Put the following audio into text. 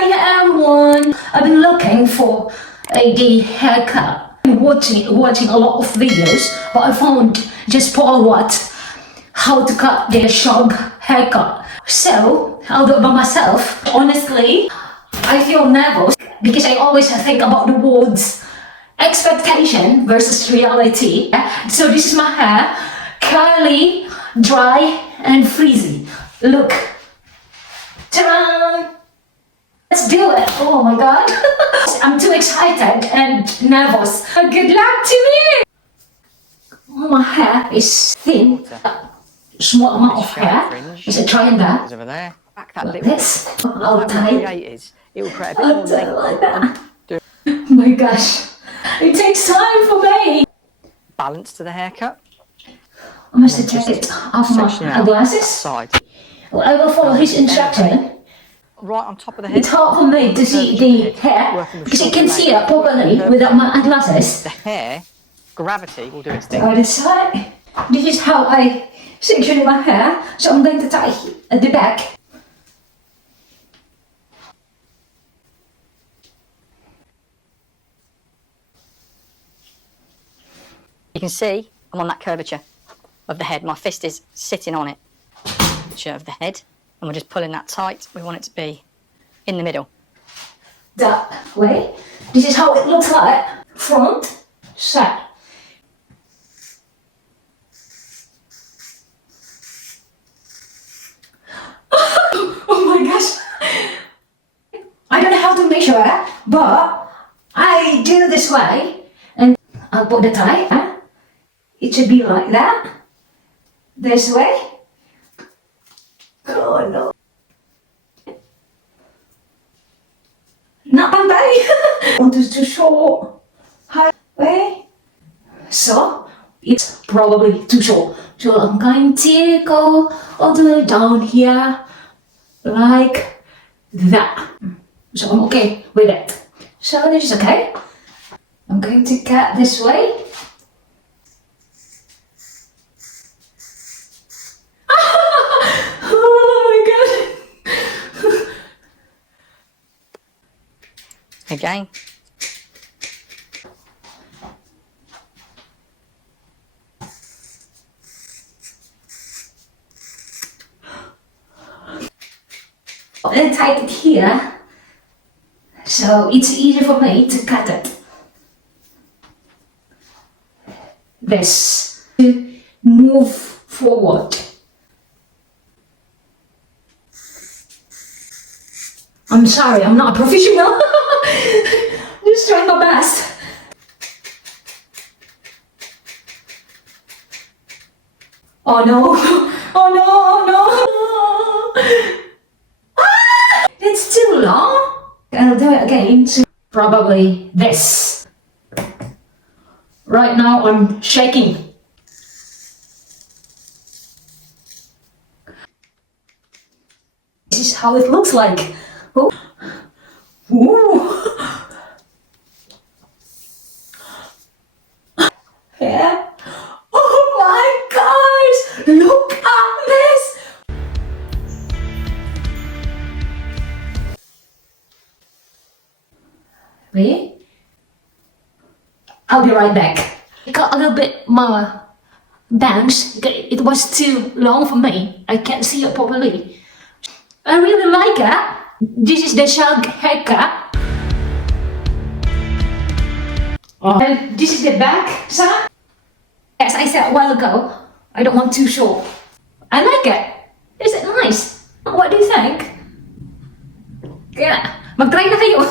Hi everyone! I've been looking for a day haircut. I'm watching a lot of videos, but I found just Paul how to cut their Shag haircut. So I'll do it by myself. Honestly, I feel nervous because I always think about the words expectation versus reality. So this is my hair, curly, dry, and frizzy. Look. Ta-da! Let's do it! Oh my god! I'm too excited and nervous. Good luck to me! My hair is thin. Small amount of hair. Is it triangle? Over there. Back that Like little this. I'll tie it. It will create a bit more length. Like that. Oh my gosh. It takes time for me. Balance to the haircut. I must take it off my glasses. Side. Well, I will follow his instruction. Right on top of the head. It's hard for me to see the hair because I can see it properly without my glasses. The hair, gravity will do its thing. On this side. This is how I section my hair. So I'm going to tie at the back. You can see I'm on that curvature of the head. My fist is sitting on it. Of the head, and we're just pulling that tight. We want it to be in the middle. That way. This is how it looks like. Front, side. Oh my gosh. I don't know how to measure it, but I do this way, and I'll put the tie. It should be like that. This way. Oh no. Not bad. Want is too short. High way. So it's probably too short. So I'm going to go all the way down here like that. So I'm okay with it. So this is okay. I'm going to cut this way. Again. I tied it here, so it's easy for me to cut it. This to move forward. I'm sorry, I'm not a professional. Just trying my best. Oh no! Oh no! Oh no! Ah! It's too long. I'll do it again. Probably this. Right now I'm shaking. This is how it looks like. Oh. Ooh. Yeah. Oh my gosh! Look at this! Wait. I'll be right back. I got a little bit more bangs. It was too long for me. I can't see it properly. I really like it. This is the Shag haircut. And this is the back side. As I said a while ago, I don't want too short. I like it. Is it nice? What do you think? Yeah, mag-try na kayo.